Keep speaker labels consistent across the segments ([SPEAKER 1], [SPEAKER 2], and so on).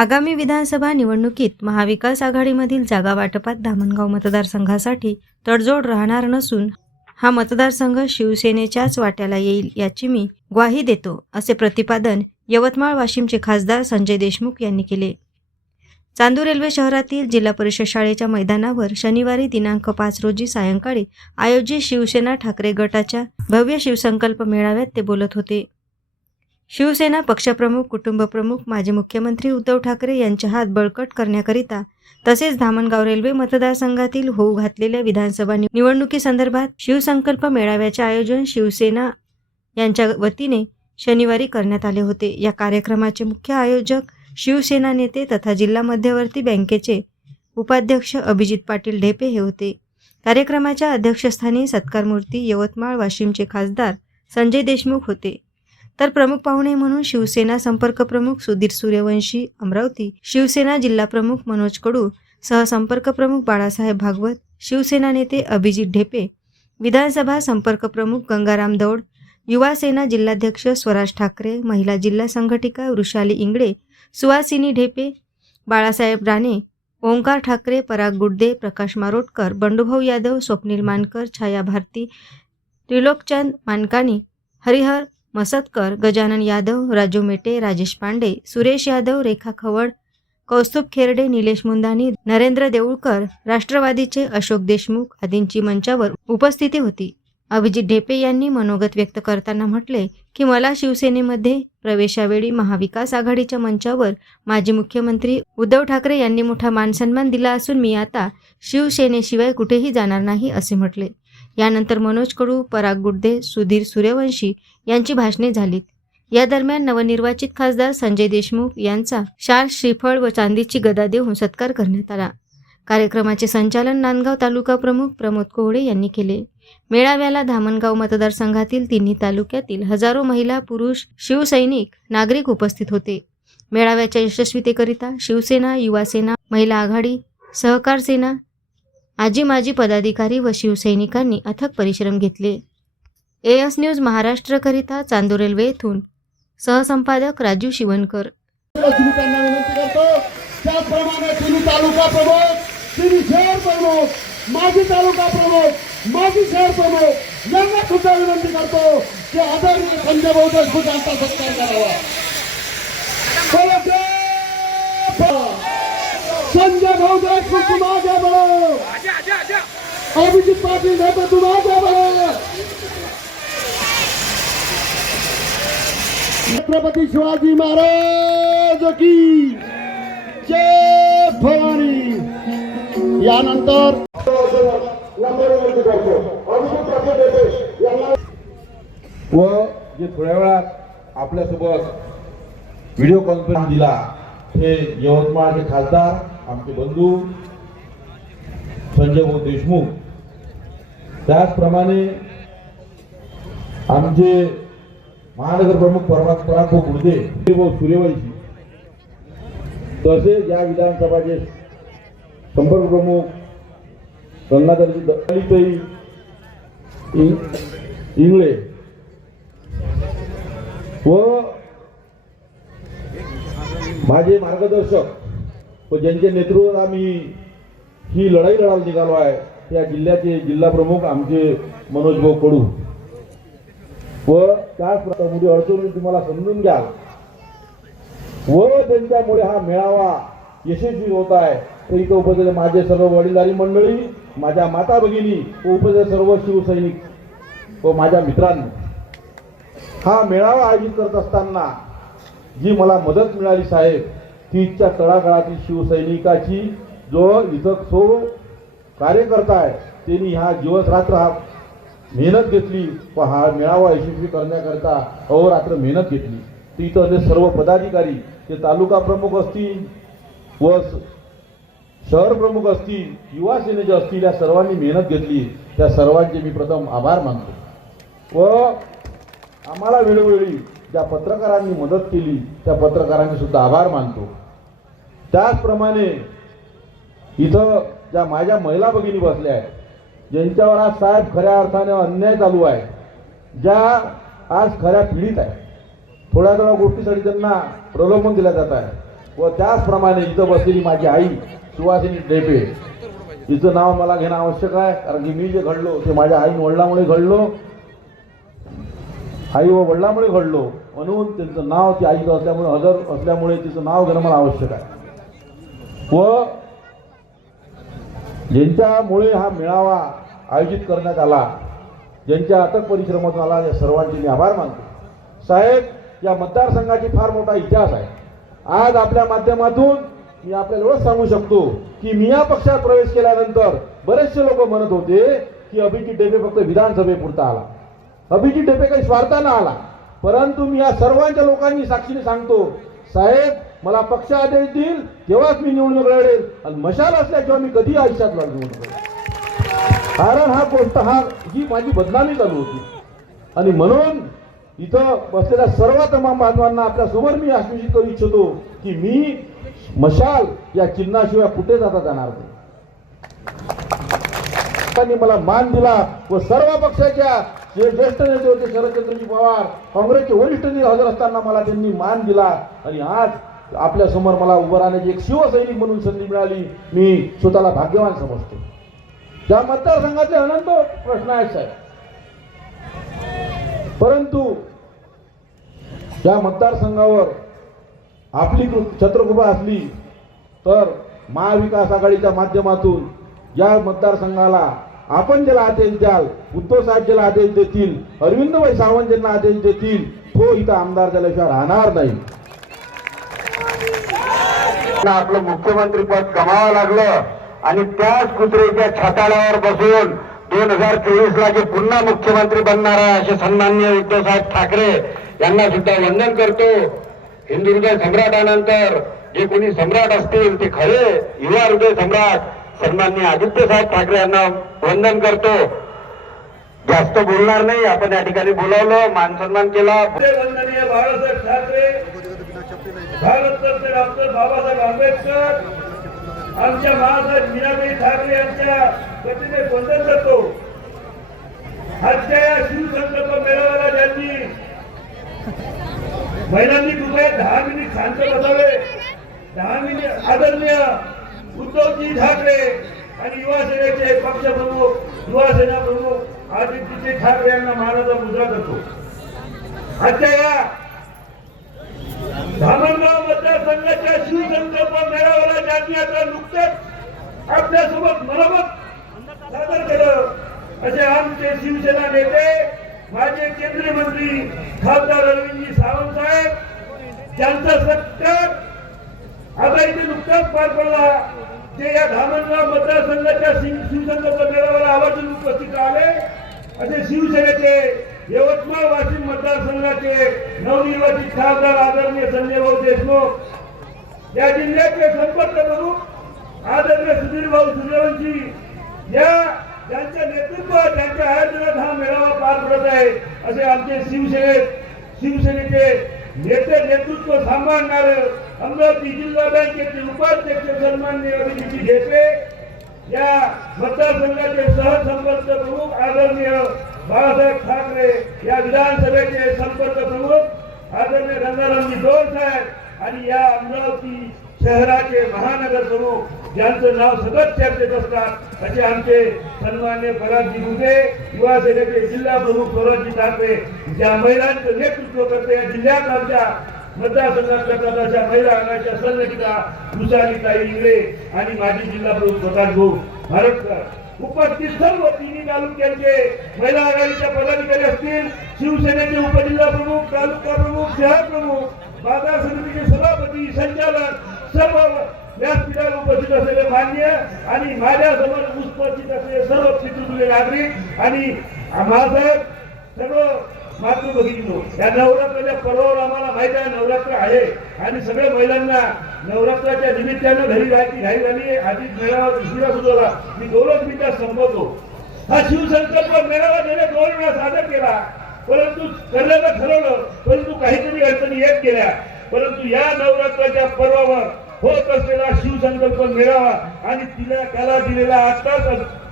[SPEAKER 1] आगामी विधानसभा निवडणुकीत महाविकास आघाडीमधील जागा वाटपात धामणगाव मतदारसंघासाठी तडजोड राहणार नसून हा मतदारसंघ शिवसेनेच्याच वाट्याला येईल याची मी ग्वाही देतो असे प्रतिपादन यवतमाळ वाशिमचे खासदार संजय देशमुख यांनी केले. चांदूर रेल्वे शहरातील जिल्हा परिषद शाळेच्या मैदानावर शनिवारी दिनांक पाच रोजी सायंकाळी आयोजित शिवसेना ठाकरे गटाच्या भव्य शिवसंकल्प मेळाव्यात ते बोलत होते. शिवसेना पक्षप्रमुख कुटुंबप्रमुख माजी मुख्यमंत्री उद्धव ठाकरे यांच्या हात बळकट करण्याकरिता तसेच धामणगाव रेल्वे मतदारसंघातील होऊ घातलेल्या विधानसभा निवडणुकीसंदर्भात शिवसंकल्प मेळाव्याचे आयोजन शिवसेना यांच्या वतीने शनिवारी करण्यात आले होते. या कार्यक्रमाचे मुख्य आयोजक शिवसेना नेते तथा जिल्हा मध्यवर्ती बँकेचे उपाध्यक्ष अभिजित पाटील ढेपे हे होते. कार्यक्रमाच्या अध्यक्षस्थानी सत्कारमूर्ती यवतमाळ वाशिमचे खासदार संजय देशमुख होते. तर प्रमुख पाहुणे म्हणून शिवसेना संपर्क प्रमुख सुधीर सूर्यवंशी अमरावती शिवसेना जिल्हा प्रमुख मनोज कडू सहसंपर्क प्रमुख बाळासाहेब भागवत शिवसेना नेते अभिजित ढेपे विधानसभा संपर्क प्रमुख गंगाराम दौड युवा सेना जिल्हाध्यक्ष स्वराज ठाकरे महिला जिल्हा संघटिका वृषाली इंगळे सुवासिनी ढेपे बाळासाहेब राणे ओंकार ठाकरे पराग गुड्डे प्रकाश मारोटकर बंडूभाऊ यादव स्वप्नील मानकर छाया भारती त्रिलोकचंद मानकानी हरिहर मसतकर गजानन यादव राजू मेटे राजेश पांडे सुरेश यादव रेखा खवड कौस्तुभ खेरडे निलेश मुंदानी नरेंद्र देऊळकर राष्ट्रवादीचे अशोक देशमुख आदींची मंचावर उपस्थिती होती. अभिजित ढेपे यांनी मनोगत व्यक्त करताना म्हटले की मला शिवसेनेमध्ये प्रवेशावेळी महाविकास आघाडीच्या मंचावर माजी मुख्यमंत्री उद्धव ठाकरे यांनी मोठा मानसन्मान दिला असून मी आता शिवसेनेशिवाय कुठेही जाणार नाही असे म्हटले. यानंतर मनोज कडू पराग गुड्डे सुधीर सूर्यवंशी यांची भाषणे झालीत. या दरम्यान नवनिर्वाचित खासदार संजय देशमुख यांचा शाल श्रीफळ व चांदीची गदा देऊन सत्कार करण्यात आला. कार्यक्रमाचे संचालन नांदगाव तालुका प्रमुख प्रमोद कोहळे यांनी केले. मेळाव्याला धामणगाव मतदारसंघातील तिन्ही तालुक्यातील हजारो महिला पुरुष शिवसैनिक नागरिक उपस्थित होते. मेळाव्याच्या यशस्वीतेकरिता शिवसेना युवासेना महिला आघाडी सहकार सेना आजी माजी पदाधिकारी व शिवसैनिकांनी अथक परिश्रम घेतले. ए एस न्यूज महाराष्ट्रकरिता चांदूर रेल्वे येथून. सहसंपादक राजू
[SPEAKER 2] शिवनकर. तालुका प्रमुख माजी तालुका प्रमुख माजी शहर प्रमुख यांना सुद्धा विनंती करतो की आदरणीय संजय भाऊ देशमुख यांचा सत्कार करावा संजय भाऊ देशमुख तुम आगे बढ़ो अभिजीत पाटील साहेब तुम आगे बढ़ो छत्रपती शिवाजी महाराज की जय भवानी. यानंतर
[SPEAKER 3] व जे थोड्या वेळात आपल्यासोबत व्हिडिओ कॉन्फरन्स दिला हे यवतमाळचे खासदार आमचे बंधू संजय भाऊ देशमुख त्याचप्रमाणे आमचे महानगर प्रमुख परमात पराग भाऊ भाऊ सूर्यवंशी तसेच या विधानसभाचे संपर्क प्रमुख गंगाधरजी दलितई इंगळे व माझे मार्गदर्शक व ज्यांच्या नेतृत्वात आम्ही ही लढाई लढायला निघालो आहे त्या जिल्ह्याचे जिल्हा प्रमुख आमचे मनोज भाऊ कडू व त्याच अडचणी तुम्हाला समजून घ्या. व त्यांच्यामुळे हा मेळावा यशस्वी होत आहे. तर इथं उपस्थित माझे सर्व वडीलधारी मंडळी माझ्या माता भगिनी व उपस्थित सर्व शिवसैनिक व माझ्या मित्रांनो हा मेळावा आयोजित करत असताना जी मला मदत मिळाली साहेब तीच्या तळागाळातील शिवसैनिकाची जो इथं सो कार्यकर्ता आहे त्यांनी हा दिवस रात्र हा मेहनत घेतली व हा मेळावा यशस्वी करण्याकरता अहोरात्र मेहनत घेतली. तिथं ते सर्व पदाधिकारी ते तालुका प्रमुख असतील व शहर प्रमुख असतील युवा सेनेचे असतील या सर्वांनी मेहनत घेतली. त्या सर्वांचे मी प्रथम आभार मानतो. व आम्हाला वेळोवेळी ज्या पत्रकारांनी मदत केली त्या पत्रकारांचे सुद्धा आभार मानतो. त्याचप्रमाणे इथं ज्या माझ्या महिला भगिनी बसल्या आहेत ज्यांच्यावर आज साहेब खऱ्या अर्थाने अन्याय चालू आहे ज्या आज खऱ्या पीडित आहे थोड्या थोड्या गोष्टीसाठी त्यांना प्रलोभन दिलं जात आहे. व त्याचप्रमाणे इथं बसलेली माझी आई सुवासिनी डेपे तिचं नाव मला घेणं आवश्यक आहे कारण की मी जे घडलो ते माझ्या आईन वडिलामुळे घडलो आई व वडिलामुळे घडलो. म्हणून त्यांचं नाव ती आईचं असल्यामुळे हजर असल्यामुळे तिचं नाव घेणं मला आवश्यक आहे. व ज्यांच्यामुळे हा मेळावा आयोजित करण्यात आला ज्यांच्या अथक परिश्रमातून आला या सर्वांचे मी आभार मानतो. साहेब या मतदारसंघाची फार मोठा इतिहास आहे. आज आपल्या माध्यमातून मी आपल्याला एवढंच सांगू शकतो की मी या पक्षात प्रवेश केल्यानंतर बरेचसे लोक म्हणत होते की अभिजित डेबे फक्त विधानसभेपुरता आला. अभिजित डेबे काही स्वार्थानं आला. परंतु मी या सर्वांच्या लोकांनी साक्षीने सांगतो साहेब मला पक्ष आदेश देईल तेव्हाच मी निवडणूक लढेल. आणि मशाल असल्याशिवाय मी कधी आयुष्यात लढू कारण हा गोष्ट हा ही माझी बदनामी चालू होती. आणि म्हणून इथं बसलेल्या सर्व तमाम बांधवांना आपल्यासमोर मी आश्वासित करू इच्छितो की मी मशाल या चिन्हाशिवाय कुठे जाता जाणार नाही. त्यांनी मला मान दिला व सर्व पक्षाच्या जे ज्येष्ठ नेते होते शरदचंद्रजी पवार काँग्रेसचे वरिष्ठ नेते हजर असताना मला त्यांनी मान दिला. आणि आज आपल्यासमोर मला उभं राहण्याची एक शिवसैनिक म्हणून संधी मिळाली. मी स्वतःला भाग्यवान समजतो. त्या मतदारसंघातले अनंत प्रश्न आहेत साहेब. परंतु या मतदारसंघावर आपली छत्रकृपा असली तर महाविकास आघाडीच्या माध्यमातून या मतदारसंघाला आपण ज्याला आदेश द्याल उद्धव साहेब ज्याला आदेश देतील अरविंदभाई सावंत ज्यांना आदेश देतील तो इथं आमदार झाल्याशिवाय राहणार नाही.
[SPEAKER 4] आपलं मुख्यमंत्री पद गमावं लागलं आणि त्याच कुत्रेच्या छताळ्यावर बसून दोन हजार चोवीस ला जे पुन्हा मुख्यमंत्री बनणार आहे असे सन्मान्य उद्धवसाहेब ठाकरे यांना सुद्धा वंदन करतो. हिंदू हृदय सम्राटानंतर जे कोणी सम्राट असतील ते खरे युवा हृदय सम्राट सन्माननीय आदित्यसाहेब ठाकरे यांना वंदन करतो. जास्त बोलणार नाही आपण या ठिकाणी बोलावलं मान सन्मान केला.
[SPEAKER 2] वंदनीय बाळासाहेब ठाकरे भारतरत्न डॉक्टर बाबासाहेब आंबेडकर आमच्या महासाहेब मीनाबाई ठाकरे यांच्या प्रतिमे वंदन करतो. आजच्या या शिवसंकल्प मेळाव्याला ज्यांनी महिलांनी कृपया दहा मिनिट शांत बसावे दहा मिनिट आदरणीय उद्धवजी ठाकरे आणि युवा सेनेचे पक्षप्रमुख युवा सेना प्रमुख आदित्यजी ठाकरे यांना मानाचा मुद्रा करतो आजच्या या. धामणगाव मतदारसंघाच्या शिवसंकल्प मेळाव्याला ज्यांनी आता नुकतंच आपल्यासोबत मनोमत सादर केलं. असे आमचे शिवसेना नेते माझे केंद्रीय मंत्री खासदार अरविंदजी सावंत साहेब ज्यांचा सत्कार आता इथे नुकताच पार पडला. या मतदारसंघाच्या शिव- शिवसंकल्प मेळाव्याला आवर्जून उपस्थित आले असे शिवसेनेचे यवतमाळ वाशिम मतदारसंघाचे नवनिर्वाचित खासदार आदरणीय संजय भाऊ देशमुख या जिल्ह्याचे संपर्क प्रमुख आदरणीय सुधीर भाऊ सूर्यवंशी या त्यांच्या नेतृत्वात त्यांच्या आयोजनात हा मेळावा पार पडत आहे असे आमचे शिवसेने शिवसेनेचे नेते नेतृत्व सांभाळणारे अमरावती जिल्हा बँकेचे उपाध्यक्ष सन्मान्य अभिजित घेते. या मतदारसंघाचे सहसंपर्क प्रमुख आदरणीय बाळासाहेब ठाकरे या विधानसभेचे संपर्क प्रमुख आदरणीय रंगारामजी दोन साहेब आणि या अमरावती शहराचे महानगर प्रमुख ज्यांचं नाव सतत चर्चेत असतात असे आमचे सन्मान्य पराजी गुगे युवा सेनेचे जिल्हा प्रमुख स्वराजी ठाकरे ज्या महिलांचं नेतृत्व करते या जिल्ह्यात आमच्या मतदारसंघातल्या करतात अशा महिला अंगाच्या संघटिका ताई इंगळे आणि माजी जिल्हा प्रमुख प्रकाश भाऊ भारतकर. उपस्थित सर्व तिन्ही तालुक्यांचे महिला आघाडीच्या पदाधिकारी असतील शिवसेनेचे उपजिल्हा प्रमुख तालुका प्रमुख शहर प्रमुख बाजार समितीचे सभापती संचालक सर्व व्यासपीठावर उपस्थित असलेले मान्य आणि माझ्यासमोर उपस्थित असलेले सर्व पितृतुल्य नागरिक आणि महासाहेब सर्व मात्र बघितलो. या नवरात्राच्या पर्वावर आम्हाला माहिती आहे नवरात्र आहे. आणि सगळ्या महिलांना नवरात्राच्या निमित्तानं घरी जायची घाई झाली. आधीच मेळावा उशिरा सुरू झाला मी दोनच संपवतो. हा शिवसंकल्प मेळावा गेल्या दोन वेळा सादर केला. परंतु करण्याचं ठरवलं परंतु काहीतरी अडचणी येत गेल्या. परंतु या नवरात्राच्या पर्वावर होत असलेला शिवसंकल्प मेळावा आणि तिला त्याला दिलेला आत्ताच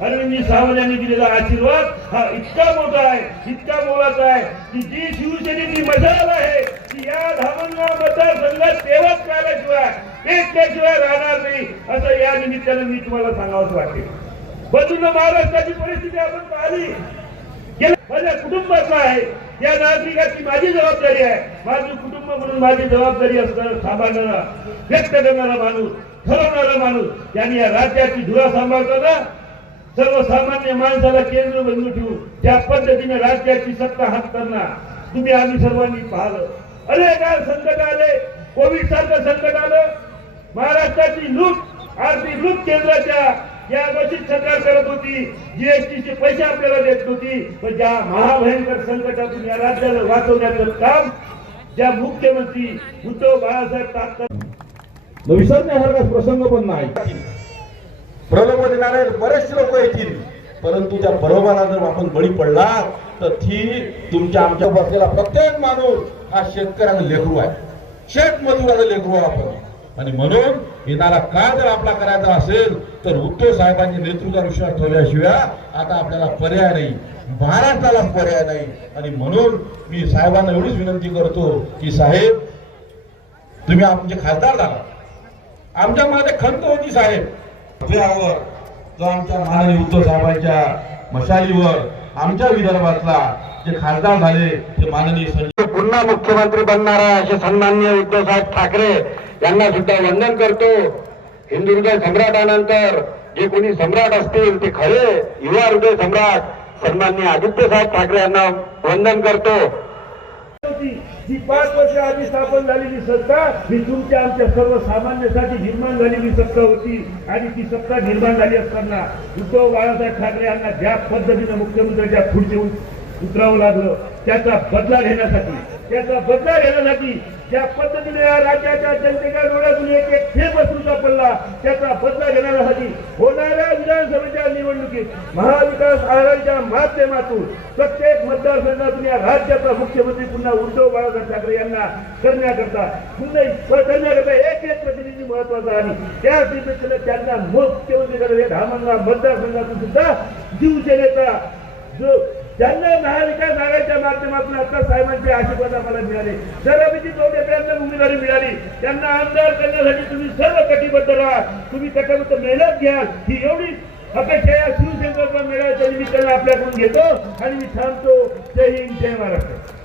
[SPEAKER 2] अरविंद सावंत यांनी दिलेला आशीर्वाद हा इतका मोठा आहे इतका मोलाचा आहे की जी शिवसेनेची मशाल आहे ती या धामणगाव मतदारसंघात तेव्हाच काढल्याशिवाय त्याशिवाय राहणार नाही असं या निमित्तानं मी तुम्हाला सांगावंच वाटते बदलून महाराष्ट्राची परिस्थिती आपण पाहिली. माझ्या कुटुंबाचा आहे या नागरिकाची माझी जबाबदारी आहे. माझं कुटुंब म्हणून माझी जबाबदारी असणार सांभाळणारा व्यक्त करणारा माणूस ठरवणारा माणूस यांनी या राज्याची धुरा सांभाळताना सर्वसामान्य माणसाला केंद्र बिंदू ठेवून त्या पद्धतीने राज्याची सत्ता हाताळणार तुम्ही आम्ही सर्वांनी पाहिलं. काय संकट आले. कोविड सारखं संकट आलं. महाराष्ट्राची लूट आर्थिक लूट केंद्राच्या या घोषित सरकार करत होती. जीएसटीचे पैसे आपल्याला देत होती पण ज्या महाभयंकर संकटातून या राज्याला वाचवण्याचं काम ज्या मुख्यमंत्री उद्धव बाळासाहेब ठाकरे
[SPEAKER 3] विसरण्यासारखा प्रसंग पण नाही. प्रलोभ देणारे बरेचसे लोक येतील. परंतु त्या प्रलोभाला जर आपण बळी पडला तर ती तुमच्या आमच्या बसलेला प्रत्येक माणूस हा शेतकऱ्याचा लेखरू आहे. शेत लेखरू आपण. आणि म्हणून येणारा काळ जर आपला करायचा असेल तर उद्धव साहेबांच्या नेतृत्वावर विश्वास ठेवल्याशिवाय आता आपल्याला पर्याय नाही. महाराष्ट्राला पर्याय नाही. आणि म्हणून मी साहेबांना एवढीच विनंती करतो की साहेब तुम्ही आमचे खासदार झाला. आमच्या मध्ये खंत होती साहेब. विजयावर जो आमच्या माननीय उद्धव साहेबांच्या मशालीवर आमच्या विदर्भातला जे खासदार झाले ते माननीय संजय
[SPEAKER 4] पुन्हा मुख्यमंत्री बनणारा असे सन्मान्य उद्धवसाहेब ठाकरे यांना सुद्धा वंदन करतो. हिंदू सम्राटानंतर जे कोणी सम्राट असतील ते खरे युवा हृदय सम्राट सन्मान्य आदित्यसाहेब ठाकरे यांना वंदन करतो.
[SPEAKER 2] ती जी पाच वर्ष आधी स्थापन झालेली सत्ता ही तुमच्या आमच्या सर्वसामान्यासाठी निर्माण झालेली सत्ता होती. आणि ती सत्ता निर्माण झाली असताना उद्धव बाळासाहेब ठाकरे यांना ज्या पद्धतीने मुख्यमंत्र्यांच्या खुर्चीहून उतरावं लागलं. त्याचा बदला घेण्यासाठी त्याचा बदला घेण्यासाठी ज्या पद्धतीने या राज्याच्या जनतेच्या डोळ्यातून एक एक थेंब असूचा पडला त्याचा बदला घेण्यासाठी होणाऱ्या विधानसभेच्या निवडणुकीत महाविकास आघाडीच्या माध्यमातून प्रत्येक मतदारसंघातून या राज्याचा मुख्यमंत्री पुन्हा उद्धव बाळासाहेब ठाकरे यांना करण्याकरता पुन्हा करण्याकरता एक एक प्रतिनिधी महत्त्वाचा आणि त्या निमित्ताने त्यांना मुख्यमंत्री करावे धामंगा मतदारसंघातून सुद्धा शिवसेनेचा जो ज्यांना महाविकास आघाडीच्या माध्यमातून आता साहेबांचे आशीर्वाद आम्हाला मिळाले सर्वपैकी चौथ्या त्यांना उमेदवारी मिळाली त्यांना आमदार करण्यासाठी तुम्ही सर्व कटिबद्ध राहा तुम्ही कटिबद्ध मेहनत घ्या ही एवढी अपेक्षा या शिवसेनेचा मिळाल्याच्या निमित्तानं आपल्याकडून घेतो आणि मी थांबतो. जय हिंद जय महाराष्ट्र.